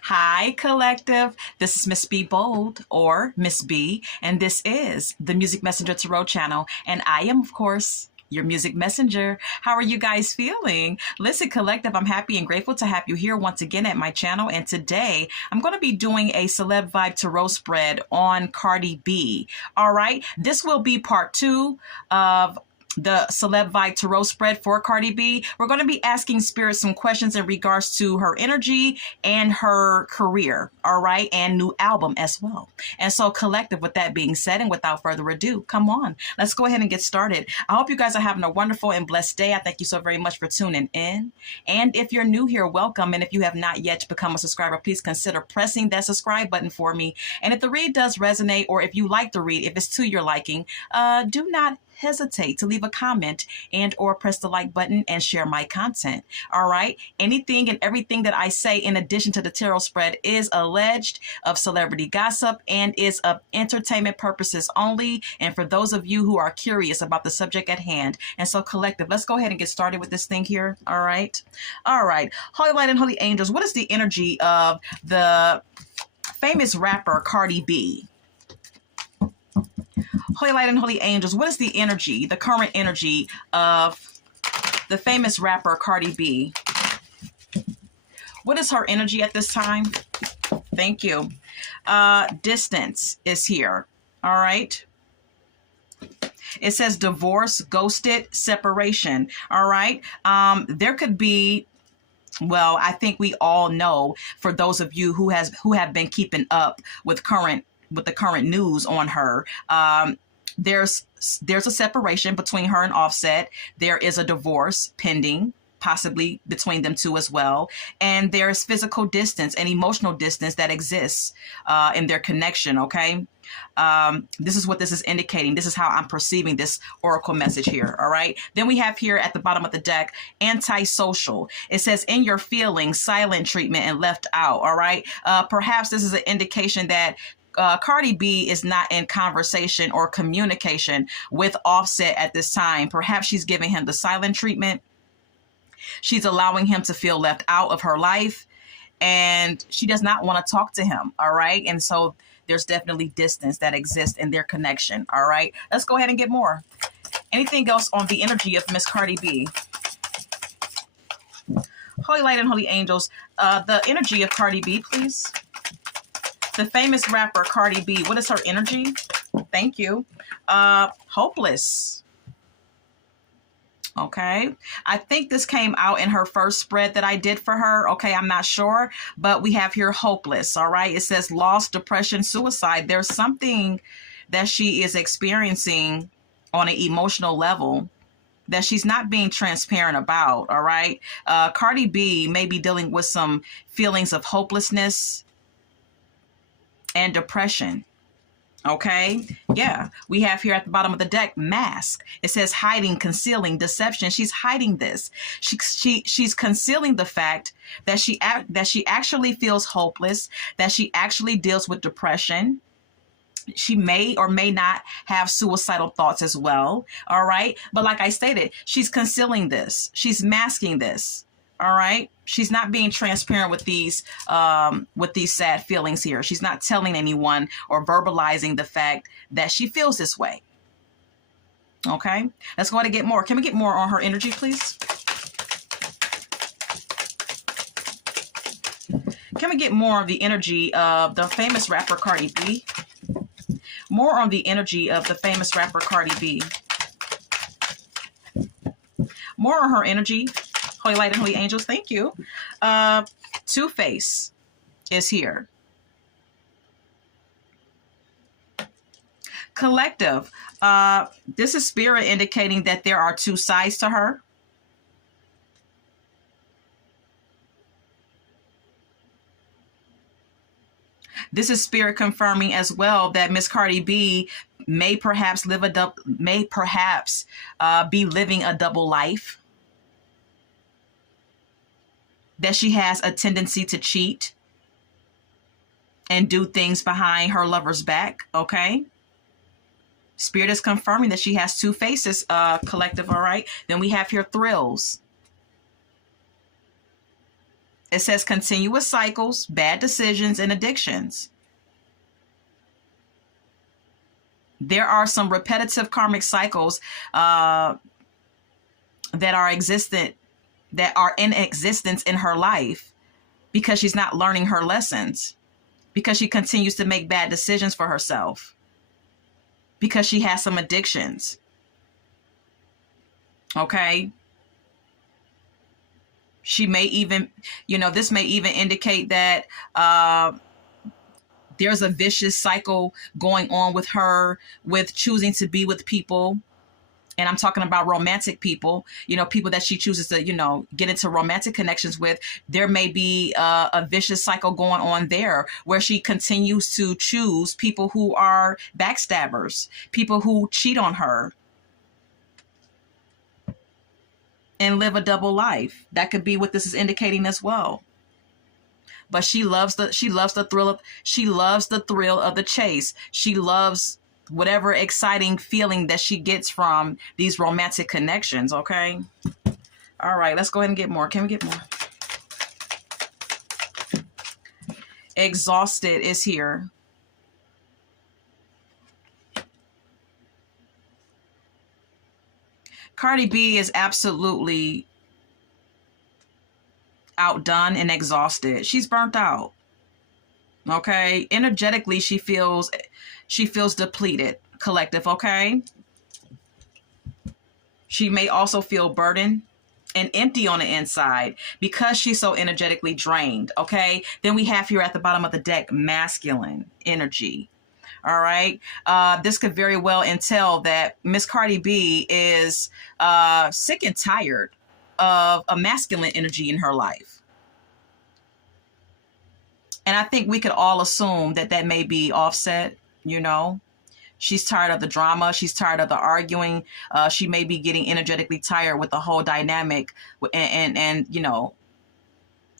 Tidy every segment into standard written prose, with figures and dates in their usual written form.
Hi, collective. This is Miss B Bold or Miss B, and this is the Music Messenger Tarot channel. And I am, of course, your music messenger. How are you guys feeling? Listen, collective, I'm happy and grateful to have you here once again at my channel. And today I'm going to be doing a Celeb Vibe Tarot spread on Cardi B. All right. This will be part two of the Celeb Vibe Tarot spread for Cardi B. We're going to be asking Spirit some questions in regards to her energy and her career, all right, and new album as well. And so, collective, with that being said, and without further ado, come on, let's go ahead and get started. I hope you guys are having a wonderful and blessed day. I thank you so very much for tuning in. And if you're new here, welcome. And if you have not yet become a subscriber, please consider pressing that subscribe button for me. And if the read does resonate, or if you like the read, if it's to your liking, do not hesitate to leave a comment and or press the like button and share my content. All right. Anything and everything that I say in addition to the tarot spread is alleged of celebrity gossip and is of entertainment purposes only. And for those of you who are curious about the subject at hand. And so, collective, let's go ahead and get started with this thing here. All right. All right. Holy light and holy angels. What is the energy of the famous rapper Cardi B? Holy light and holy angels, what is the energy, the current energy of the famous rapper Cardi B? What is her energy at this time? Thank you. Distance is here. All right. It says divorce, ghosted, separation. All right. There could be, well, I think we all know, for those of you who have been keeping up with the current news on her, there's a separation between her and Offset. There is a divorce pending, possibly between them two as well. And there's physical distance and emotional distance that exists in their connection, okay? This is what this is indicating. This is how I'm perceiving this oracle message here, all right? Then we have here at the bottom of the deck, antisocial. It says, in your feelings, silent treatment, and left out, all right? Perhaps this is an indication that Cardi B is not in conversation or communication with Offset at this time. Perhaps she's giving him the silent treatment. She's allowing him to feel left out of her life, and she does not want to talk to him. All right. And so there's definitely distance that exists in their connection. All right. Let's go ahead and get more. Anything else on the energy of Miss Cardi B? Holy light and holy angels, the energy of Cardi B, please. The famous rapper Cardi B, what is her energy? Thank you. Hopeless. Okay. I think this came out in her first spread that I did for her. Okay, I'm not sure, but we have here hopeless. All right. It says loss, depression, suicide. There's something that she is experiencing on an emotional level that she's not being transparent about. All right. Cardi B may be dealing with some feelings of hopelessness and depression. Okay. Yeah. We have here at the bottom of the deck, mask. It says hiding, concealing, deception. She's hiding this. She's concealing the fact that she actually feels hopeless, that she actually deals with depression. She may or may not have suicidal thoughts as well. All right. But like I stated, she's concealing this. She's masking this. All right. She's not being transparent with these sad feelings here. She's not telling anyone or verbalizing the fact that she feels this way. Okay. Let's go ahead and get more. Can we get more on her energy, please? Can we get more of the energy of the famous rapper Cardi B? More on the energy of the famous rapper Cardi B. More on her energy. Holy light and holy angels, thank you. Two-Face is here. Collective, this is spirit indicating that there are two sides to her. This is spirit confirming as well that Miss Cardi B may perhaps be living a double life. That she has a tendency to cheat and do things behind her lover's back. Okay. Spirit is confirming that she has two faces, collective. All right. Then we have here thrills. It says continuous cycles, bad decisions, and addictions. There are some repetitive karmic cycles that are in existence in her life because she's not learning her lessons, because she continues to make bad decisions for herself, because she has some addictions. Okay. She may even, this may even indicate that there's a vicious cycle going on with her, with choosing to be with people. And I'm talking about romantic people, people that she chooses to, get into romantic connections with. There may be a vicious cycle going on there where she continues to choose people who are backstabbers, people who cheat on her and live a double life. That could be what this is indicating as well. But she loves the thrill of the chase. She loves whatever exciting feeling that she gets from these romantic connections. Okay. All right, let's go ahead and get more. Can we get more? Exhausted is here. Cardi B is absolutely outdone and exhausted. She's burnt out. Okay. Energetically, she feels depleted, collective. Okay. She may also feel burdened and empty on the inside because she's so energetically drained. Okay. Then we have here at the bottom of the deck, masculine energy. All right. This could very well entail that Miss Cardi B is sick and tired of a masculine energy in her life. And I think we could all assume that may be Offset. She's tired of the drama. She's tired of the arguing. She may be getting energetically tired with the whole dynamic and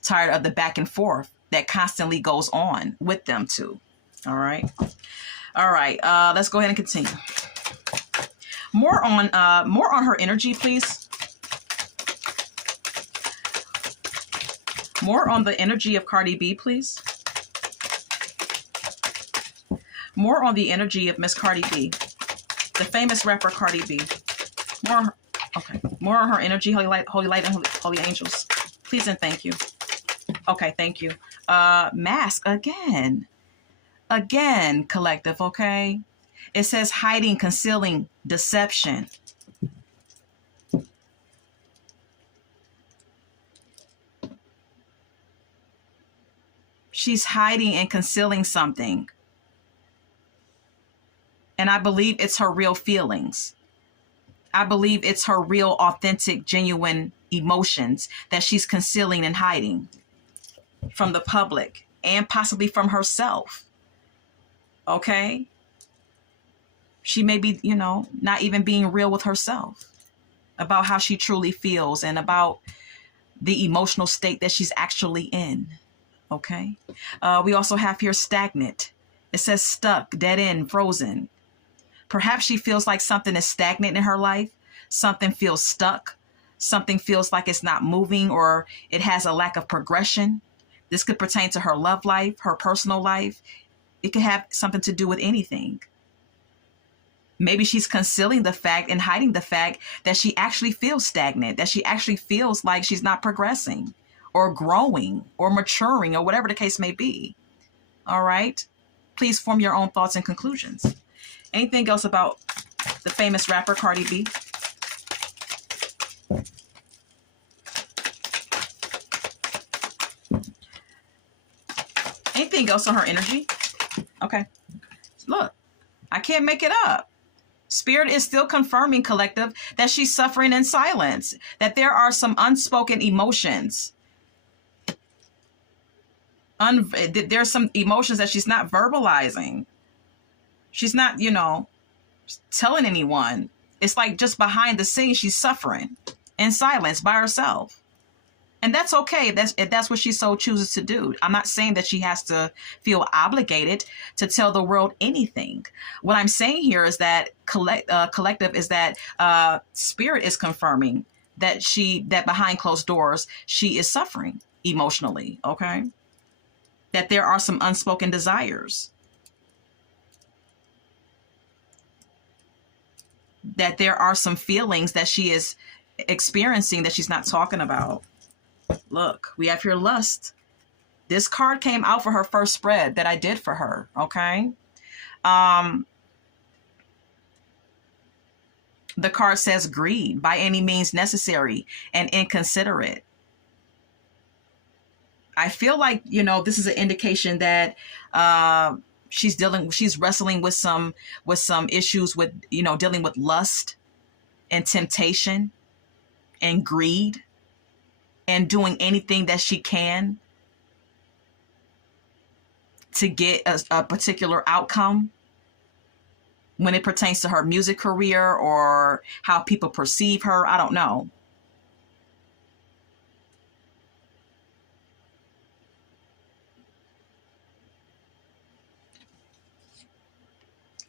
tired of the back and forth that constantly goes on with them two. All right. Let's go ahead and continue. More on her energy, please. More on the energy of Cardi B, please. More on the energy of Miss Cardi B, the famous rapper Cardi B. More on her energy, holy light, and holy angels. Please and thank you. Okay, thank you. Mask again, collective. Okay, it says hiding, concealing, deception. She's hiding and concealing something. And I believe it's her real feelings. I believe it's her real, authentic, genuine emotions that she's concealing and hiding from the public and possibly from herself. Okay? She may be, not even being real with herself about how she truly feels and about the emotional state that she's actually in. Okay? We also have here stagnant. It says stuck, dead end, frozen. Perhaps she feels like something is stagnant in her life. Something feels stuck. Something feels like it's not moving or it has a lack of progression. This could pertain to her love life, her personal life. It could have something to do with anything. Maybe she's concealing the fact and hiding the fact that she actually feels stagnant, that she actually feels like she's not progressing or growing or maturing or whatever the case may be. All right. Please form your own thoughts and conclusions. Anything else about the famous rapper Cardi B? Anything else on her energy? Okay. Look, I can't make it up. Spirit is still confirming, collective, that she's suffering in silence, that there are some unspoken emotions. There's some emotions that she's not verbalizing. She's not, telling anyone. It's like just behind the scenes, she's suffering in silence by herself. And that's okay if that's what she so chooses to do. I'm not saying that she has to feel obligated to tell the world anything. What I'm saying here is that collective is that Spirit is confirming that behind closed doors, she is suffering. emotionally, okay? That there are some unspoken desires. That there are some feelings that she is experiencing that she's not talking about. Look, we have here lust. This card came out for her first spread that I did for her, okay? The card says greed, by any means necessary and inconsiderate. I feel like, this is an indication that she's wrestling with some issues with, dealing with lust and temptation and greed and doing anything that she can to get a particular outcome when it pertains to her music career or how people perceive her. I don't know.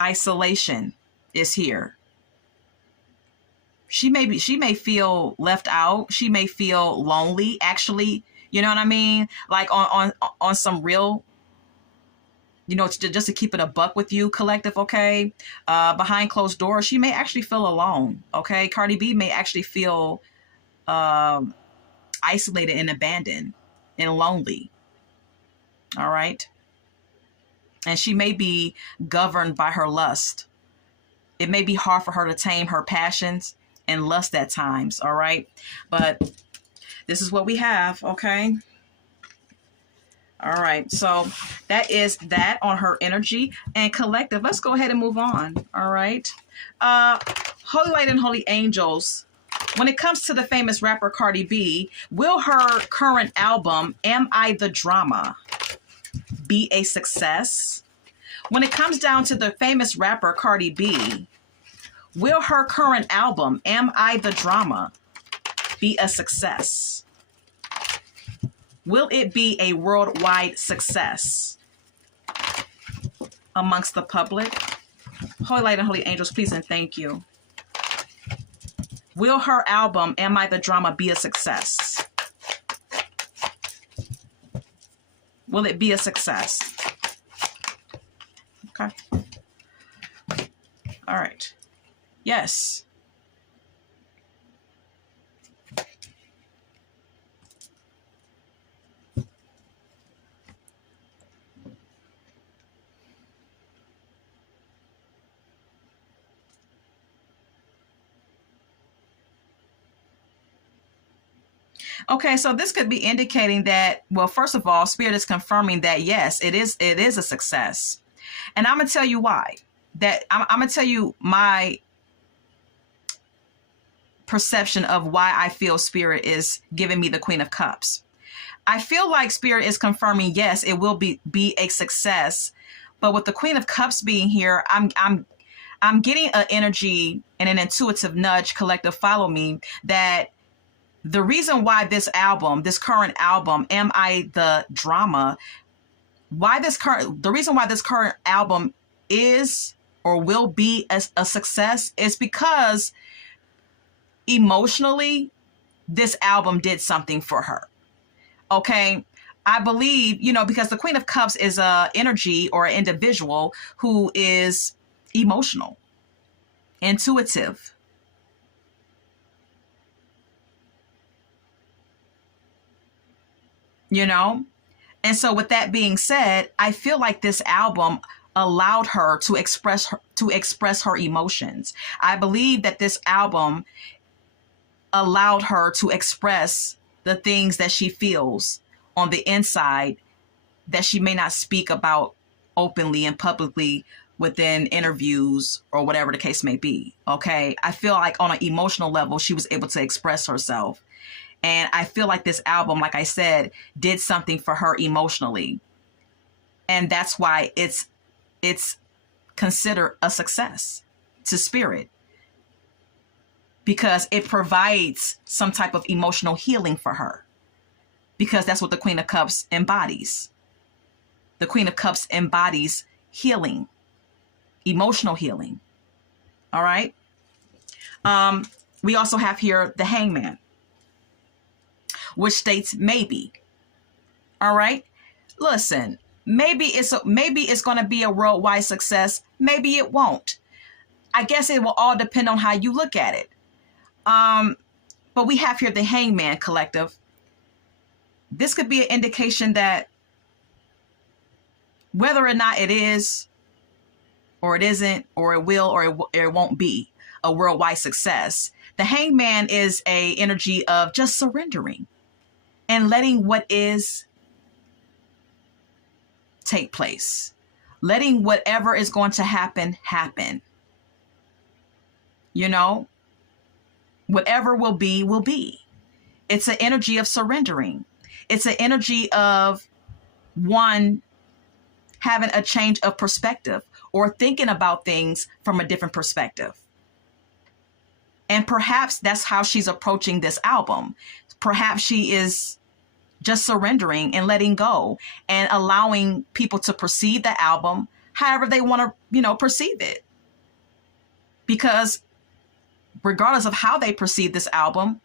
Isolation is here. She may feel left out. She may feel lonely, actually. You know what I mean? Like on some real, just to keep it a buck with you, collective, okay? Behind closed doors, she may actually feel alone, okay? Cardi B may actually feel isolated and abandoned and lonely, all right? And she may be governed by her lust. It may be hard for her to tame her passions and lust at times, all right? But this is what we have, okay? All right, so that is that on her energy and collective. Let's go ahead and move on, all right? Holy Light and Holy Angels, when it comes to the famous rapper Cardi B, will her current album, Am I the Drama, be a success? When it comes down to the famous rapper Cardi B, will her current album, Am I the Drama, be a success? Will it be a worldwide success amongst the public? Holy Light and Holy Angels, please and thank you. Will her album, Am I the Drama, be a success? Will it be a success? Okay. All right. Yes. Okay, so this could be indicating that, well, first of all, Spirit is confirming that, yes, it is a success. And I'm going to tell you why. I'm going to tell you my perception of why I feel Spirit is giving me the Queen of Cups. I feel like Spirit is confirming, yes, it will be a success. But with the Queen of Cups being here, I'm getting an energy and an intuitive nudge, collective follow me, that the reason why this current album, Am I the Drama, the reason why this current album is or will be a success is because emotionally, this album did something for her. Okay. I believe, because the Queen of Cups is a energy or an individual who is emotional, intuitive. And so with that being said, I feel like this album allowed her to express her emotions. I believe that this album allowed her to express the things that she feels on the inside that she may not speak about openly and publicly within interviews or whatever the case may be. Okay. I feel like on an emotional level, she was able to express herself. And I feel like this album, like I said, did something for her emotionally. And that's why it's considered a success to Spirit. Because it provides some type of emotional healing for her. Because that's what the Queen of Cups embodies. The Queen of Cups embodies healing, emotional healing. All right. We also have here the Hangman, which states maybe. All right. Listen, maybe it's going to be a worldwide success. Maybe it won't. I guess it will all depend on how you look at it. But we have here the Hangman Collective. This could be an indication that whether or not it is, or it isn't, or it will, or it won't be a worldwide success, the Hangman is a energy of just surrendering and letting what is take place, letting whatever is going to happen. You know, whatever will be, will be. It's an energy of surrendering. It's an energy of one having a change of perspective or thinking about things from a different perspective. And perhaps that's how she's approaching this album. Perhaps she is just surrendering and letting go and allowing people to perceive the album however they want to, perceive it. Because regardless of how they perceive this album,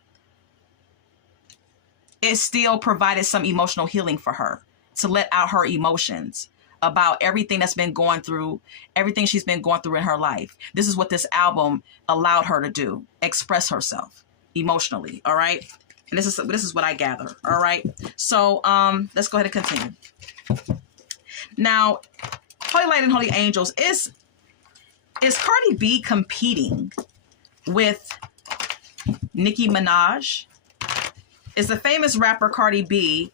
it still provided some emotional healing for her to let out her emotions about everything that's been going through, everything she's been going through in her life. This is what this album allowed her to do, express herself emotionally. All right. And this is what I gather. All right. So let's go ahead and continue. Now, Holy Light and Holy Angels, is Cardi B competing with Nicki Minaj? Is the famous rapper Cardi B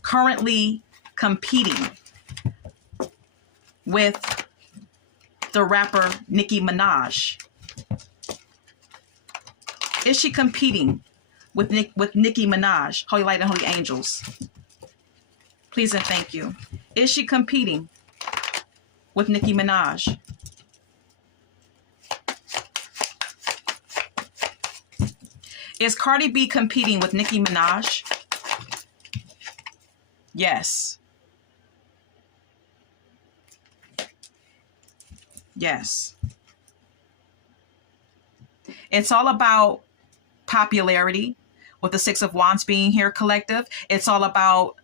currently competing with the rapper Nicki Minaj? Is she competing with Nicki Minaj? Holy Light and Holy Angels, please and thank you. Is she competing with Nicki Minaj? Is Cardi B competing with Nicki Minaj? Yes. Yes. It's all about popularity with the Six of Wands being here, collective. It's all about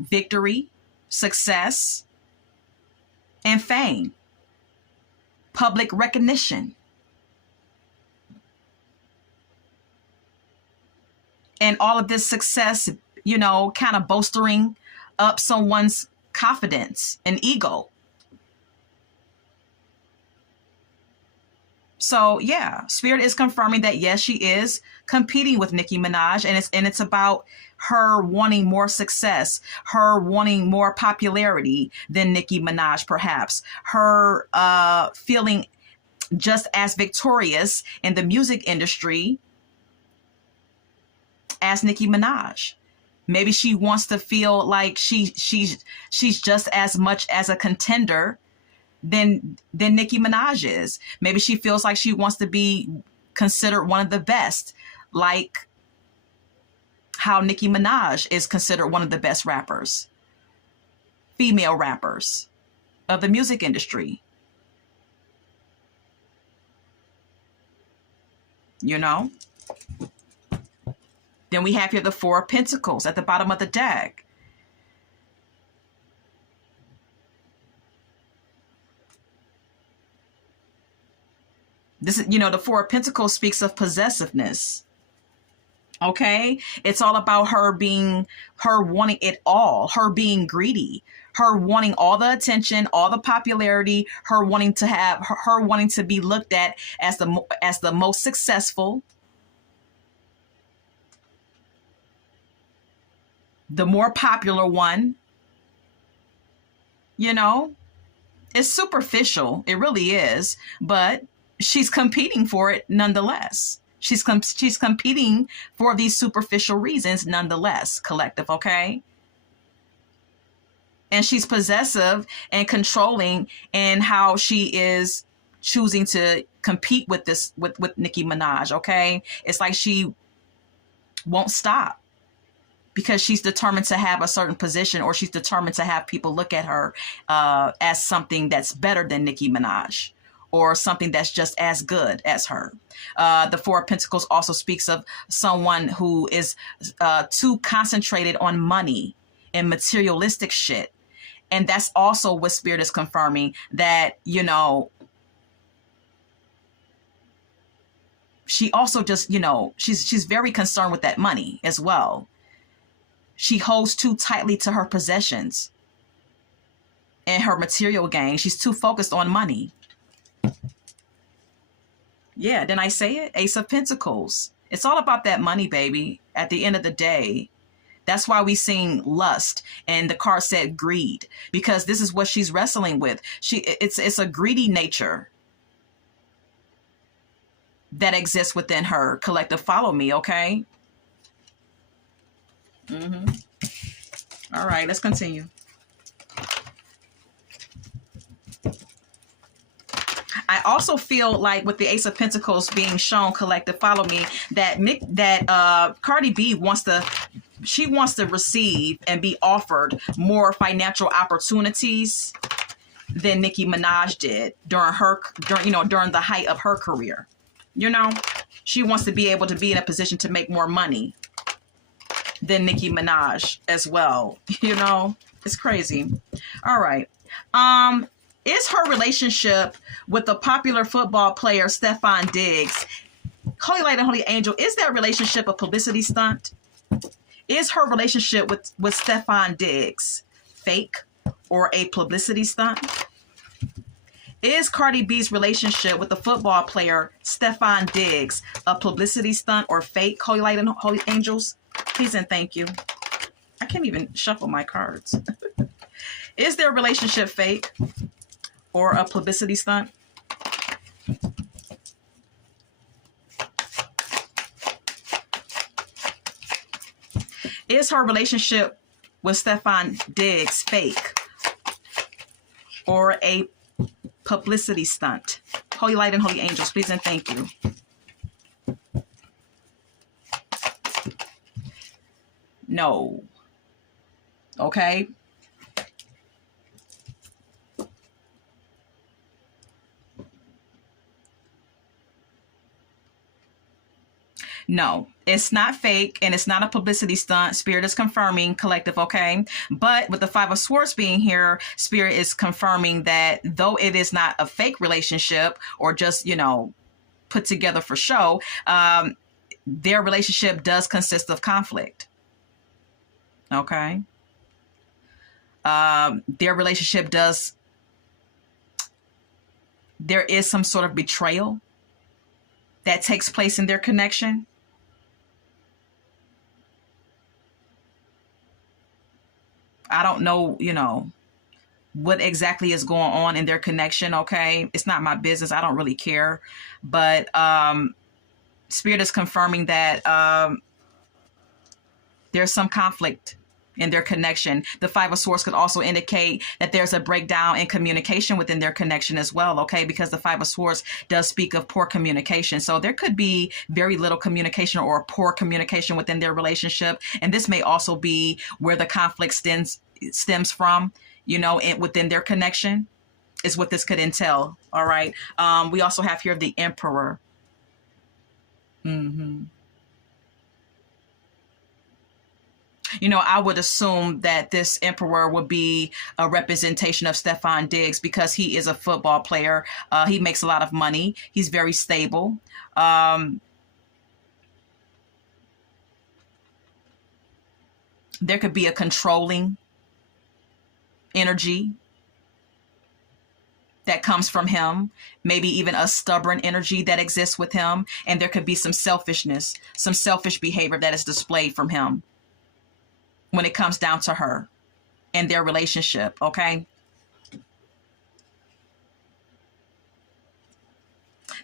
victory, success, and fame, public recognition. And all of this success, kind of bolstering up someone's confidence and ego. So yeah, Spirit is confirming that yes, she is competing with Nicki Minaj, and it's about her wanting more success, her wanting more popularity than Nicki Minaj, perhaps. Her feeling just as victorious in the music industry as Nicki Minaj. Maybe she wants to feel like she's just as much as a contender than Nicki Minaj is. Maybe she feels like she wants to be considered one of the best, like how Nicki Minaj is considered one of the best rappers, female rappers of the music industry. Then we have here the Four of Pentacles at the bottom of the deck. This is, the Four of Pentacles speaks of possessiveness. Okay? It's all about her wanting it all, her being greedy, her wanting all the attention, all the popularity, her wanting to be looked at as the most successful, the more popular one. It's superficial. It really is. But she's competing for it nonetheless. She's competing for these superficial reasons nonetheless, collective, okay? And she's possessive and controlling in how she is choosing to compete with Nicki Minaj, okay? It's like she won't stop because she's determined to have a certain position, or she's determined to have people look at her as something that's better than Nicki Minaj, or something that's just as good as her. The Four of Pentacles also speaks of someone who is too concentrated on money and materialistic shit. And that's also what Spirit is confirming, that, you know, she also just, you know, she's very concerned with that money as well. She holds too tightly to her possessions and her material gain. She's too focused on money. Yeah, didn't I say it? Ace of Pentacles. It's all about that money, baby, at the end of the day. That's why we sing lust, and the card said greed, because this is what she's wrestling with. It's a greedy nature that exists within her. Collective, follow me, okay? All right, let's continue. I also feel like with the Ace of Pentacles being shown, collective, follow me, that Cardi B wants to receive and be offered more financial opportunities than Nicki Minaj did during the height of her career. You know, she wants to be able to be in a position to make more money than Nicki Minaj as well. You know, it's crazy. All right. Is her relationship with the popular football player Stefon Diggs, Holy Light and Holy Angel, is that relationship a publicity stunt? Is her relationship with Stefon Diggs fake or a publicity stunt? Is Cardi B's relationship with the football player Stefon Diggs a publicity stunt or fake? Holy Light and Holy Angels, please and thank you. I can't even shuffle my cards. Is their relationship fake or a publicity stunt? Is her relationship with Stefon Diggs fake or a publicity stunt? Holy Light and Holy Angels, please and thank you. No. Okay. No, it's not fake and it's not a publicity stunt. Spirit is confirming, collective, okay? But with the Five of Swords being here, Spirit is confirming that though it is not a fake relationship or just, you know, put together for show, their relationship does consist of conflict. Okay? Their relationship does, there is some sort of betrayal that takes place in their connection. I don't know, you know, what exactly is going on in their connection, okay? It's not my business. I don't really care. But Spirit is confirming that there's some conflict in their connection. The Five of Swords could also indicate that there's a breakdown in communication within their connection as well, okay? Because the Five of Swords does speak of poor communication. So there could be very little communication or poor communication within their relationship. And this may also be where the conflict stems from, you know, within their connection is what this could entail, all right? We also have here the Emperor. You know, I would assume that this Emperor would be a representation of Stefon Diggs because he is a football player. He makes a lot of money. He's very stable. There could be a controlling energy that comes from him, maybe even a stubborn energy that exists with him. And there could be some selfishness, some selfish behavior that is displayed from him when it comes down to her and their relationship, okay?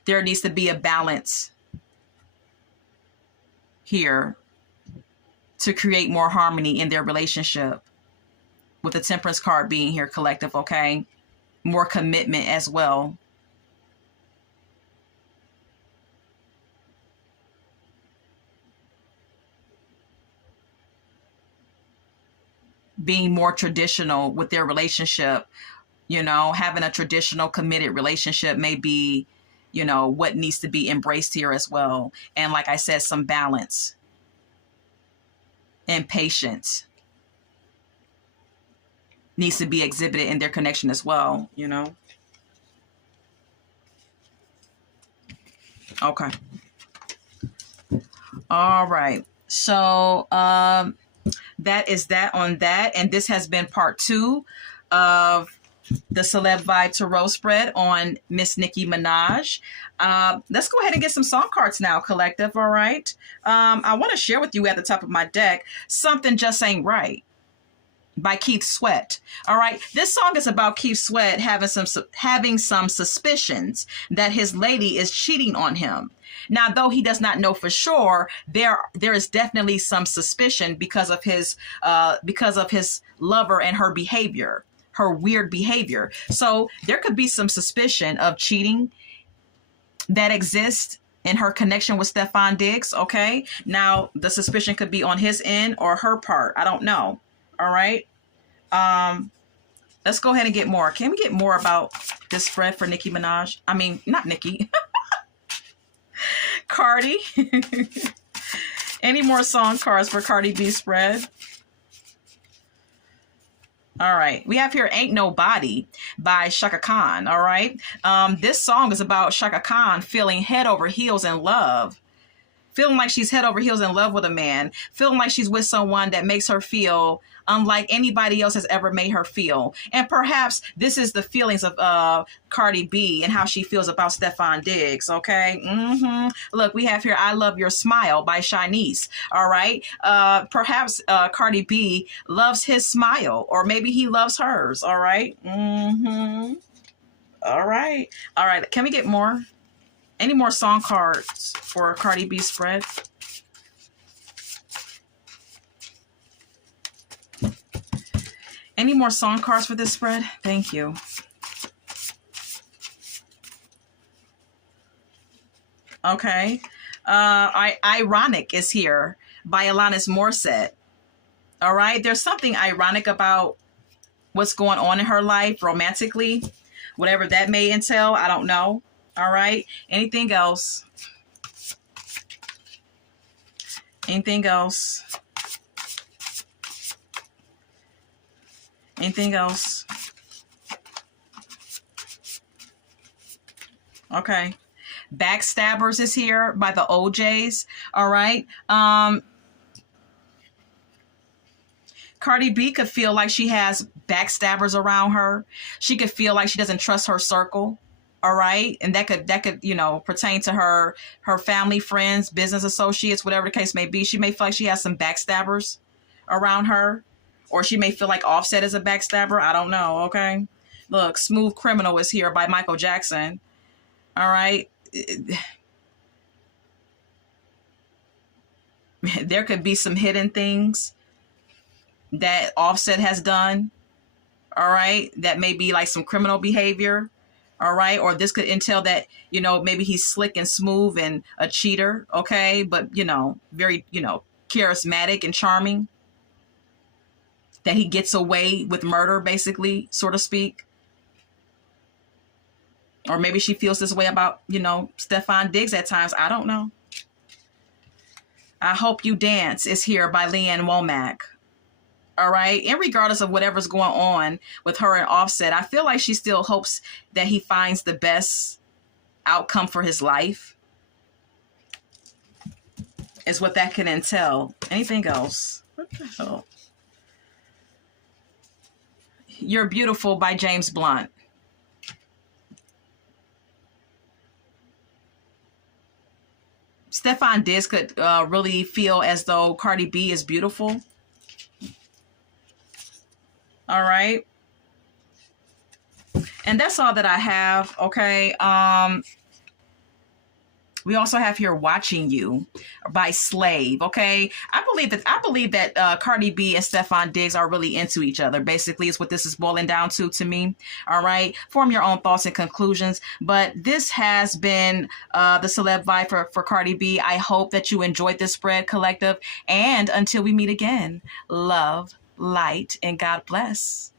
There needs to be a balance here to create more harmony in their relationship. With the Temperance card being here, collective, okay? More commitment as well. Being more traditional with their relationship You know, having a traditional committed relationship may be, you know, what needs to be embraced here as well. And like I said, some balance and patience needs to be exhibited in their connection as well, you know. Okay. All right. So that is that on that. And this has been part 2 of the Celeb Vibe Tarot spread on Miss Nicki Minaj. Let's go ahead and get some song cards now, collective. All right. I want to share with you at the top of my deck, Something Just Ain't Right by Keith Sweat. All right. This song is about Keith Sweat having some suspicions that his lady is cheating on him. Now, though he does not know for sure, there is definitely some suspicion because of his lover and her behavior, her weird behavior. So there could be some suspicion of cheating that exists in her connection with Stefan Diggs. Okay. Now the suspicion could be on his end or her part. I don't know. All right. Let's go ahead and get more. Can we get more about this spread for Nicki Minaj? I mean, not Nicki. Cardi. Any more song cards for Cardi B spread? All right. We have here Ain't Nobody by Chaka Khan. All right. This song is about Chaka Khan feeling head over heels in love. Feeling like she's head over heels in love with a man. Feeling like she's with someone that makes her feel unlike anybody else has ever made her feel. And perhaps this is the feelings of Cardi B and how she feels about Stefan Diggs. Okay. Look, we have here I Love Your Smile by Shanice. All right. Perhaps Cardi B loves his smile, or maybe he loves hers. All right. All right. All right. Can we get more? Any more song cards for Cardi B spread? Any more song cards for this spread? Thank you. Okay. Ironic is here by Alanis Morissette. All right. There's something ironic about what's going on in her life romantically, whatever that may entail. I don't know. All right. Anything else? Anything else? Anything else? Okay. Backstabbers is here by the OJs. All right. Cardi B could feel like she has backstabbers around her. She could feel like she doesn't trust her circle. All right. And that could, you know, pertain to her family, friends, business associates, whatever the case may be. She may feel like she has some backstabbers around her, or she may feel like Offset is a backstabber. I don't know. Okay. Look, Smooth Criminal is here by Michael Jackson. All right. There could be some hidden things that Offset has done. All right. That may be like some criminal behavior. All right. Or this could entail that, you know, maybe he's slick and smooth and a cheater. Okay. But, you know, very, you know, charismatic and charming. That he gets away with murder, basically, so to speak. Or maybe she feels this way about, you know, Stefan Diggs at times. I don't know. I Hope You Dance is here by Leanne Womack. All right. And regardless of whatever's going on with her and Offset, I feel like she still hopes that he finds the best outcome for his life. Is what that can entail. Anything else? What the hell? You're Beautiful by James Blunt. Stefan Diggs could really feel as though Cardi B is beautiful. All right. And that's all that I have. Okay. We also have here Watching You by Slave. Okay. I believe that Cardi B and Stefan Diggs are really into each other. Basically, is what this is boiling down to me. All right. Form your own thoughts and conclusions. But this has been the Celeb Vibe for Cardi B. I hope that you enjoyed this spread, collective. And until we meet again, love, light, and God bless.